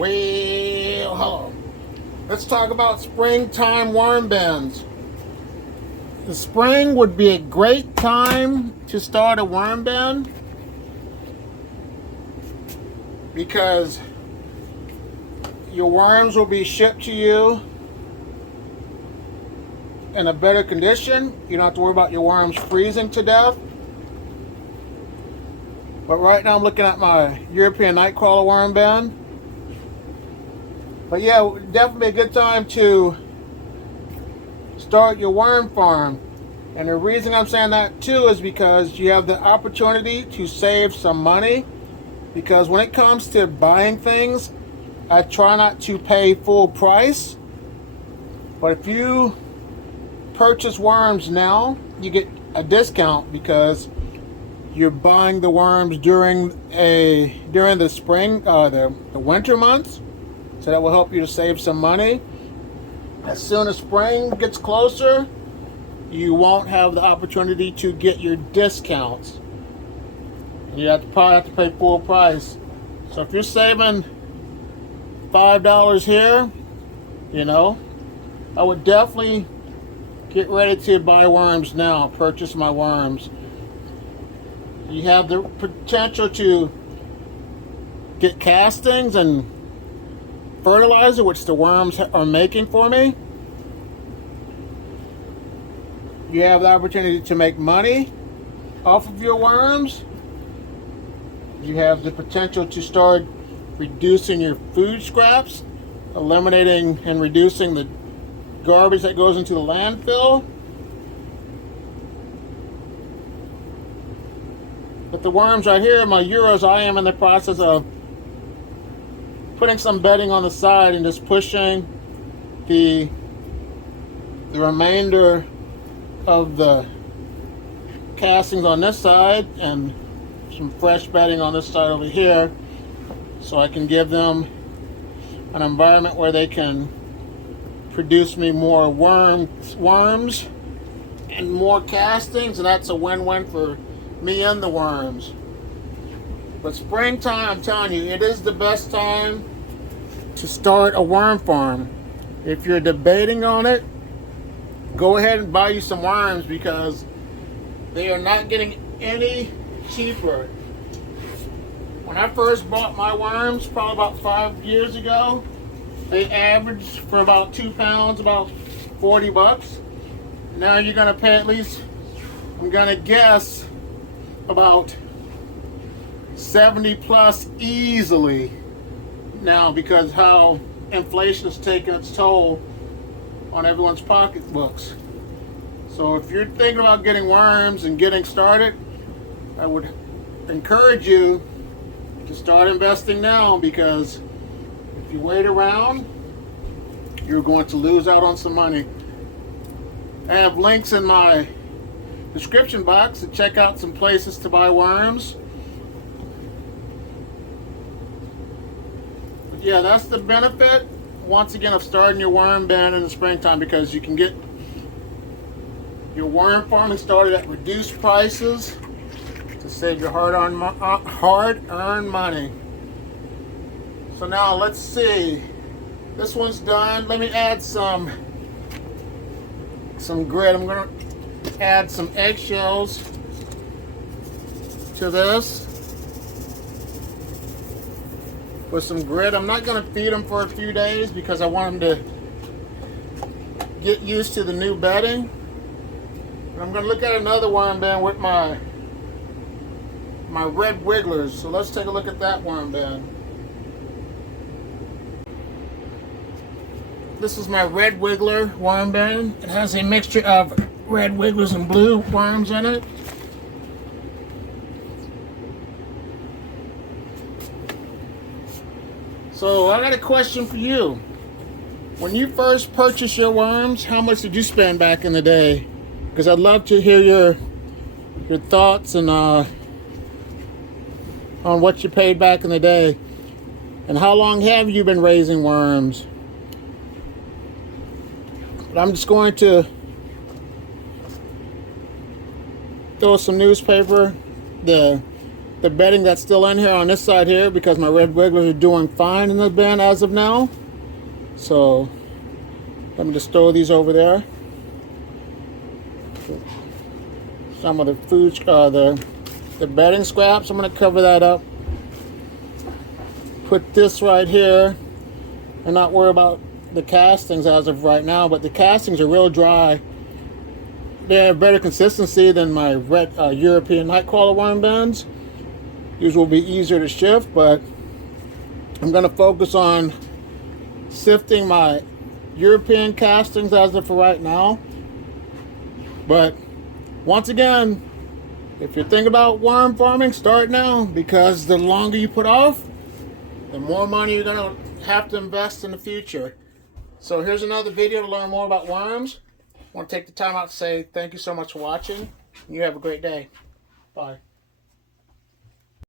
Well, hello. Let's talk about springtime worm bins. The spring would be a great time to start a worm bin because your worms will be shipped to you in a better condition. You don't have to worry about your worms freezing to death. But right now I'm looking at my European nightcrawler worm bin. But yeah, definitely a good time to start your worm farm. And the reason I'm saying that too is because you have the opportunity to save some money. Because when it comes to buying things, I try not to pay full price. But if you purchase worms now, you get a discount because you're buying the worms during the spring, the winter months. So that will help you to save some money. As soon as spring gets closer, you won't have the opportunity to get your discounts. You probably have to pay full price. So if you're saving $5 here, I would definitely get ready to buy worms now, purchase my worms. You have the potential to get castings and fertilizer, which the worms are making for me. You have the opportunity to make money off of your worms. You have the potential to start reducing your food scraps, eliminating and reducing the garbage that goes into the landfill. But the worms right here, my Euros, I am in the process of putting some bedding on the side and just pushing the remainder of the castings on this side and some fresh bedding on this side over here, so I can give them an environment where they can produce me more worms and more castings, and that's a win-win for me and the worms. But springtime, I'm telling you, it is the best time to start a worm farm. If you're debating on it, go ahead and buy you some worms because they are not getting any cheaper. When I first bought my worms, probably about 5 years ago, they averaged for about 2 pounds, about $40. Now you're gonna pay at least, I'm gonna guess, about 70 plus easily now, because how inflation is taking its toll on everyone's pocketbooks. So if you're thinking about getting worms and getting started, I would encourage you to start investing now, because if you wait around, you're going to lose out on some money. I have links in my description box to check out some places to buy worms. But yeah, that's the benefit, once again, of starting your worm bin in the springtime, because you can get your worm farming started at reduced prices to save your hard-earned money. So now let's see. This one's done. Let me add some grit. I'm going to add some eggshells to this with some grit. I'm not going to feed them for a few days because I want them to get used to the new bedding. But I'm going to look at another worm bin with my red wigglers. So let's take a look at that worm bin. This is my red wiggler worm bin. It has a mixture of red wigglers and blue worms in it. So I got a question for you. When you first purchased your worms, how much did you spend back in the day? Because I'd love to hear your thoughts and on what you paid back in the day. And how long have you been raising worms? But I'm just going to throw some newspaper, the the bedding that's still in here on this side here, because my red wigglers are doing fine in the bin as of now. So let me just throw these over there. Some of the food, the bedding scraps, I'm going to cover that up. Put this right here and not worry about the castings as of right now, but the castings are real dry. They have better consistency than my red European nightcrawler worm bins. These will be easier to shift, but I'm going to focus on sifting my European castings as of for right now. But once again, if you're thinking about worm farming, start now, because the longer you put off, the more money you're going to have to invest in the future. So here's another video to learn more about worms. I want to take the time out to say thank you so much for watching. You have a great day. Bye.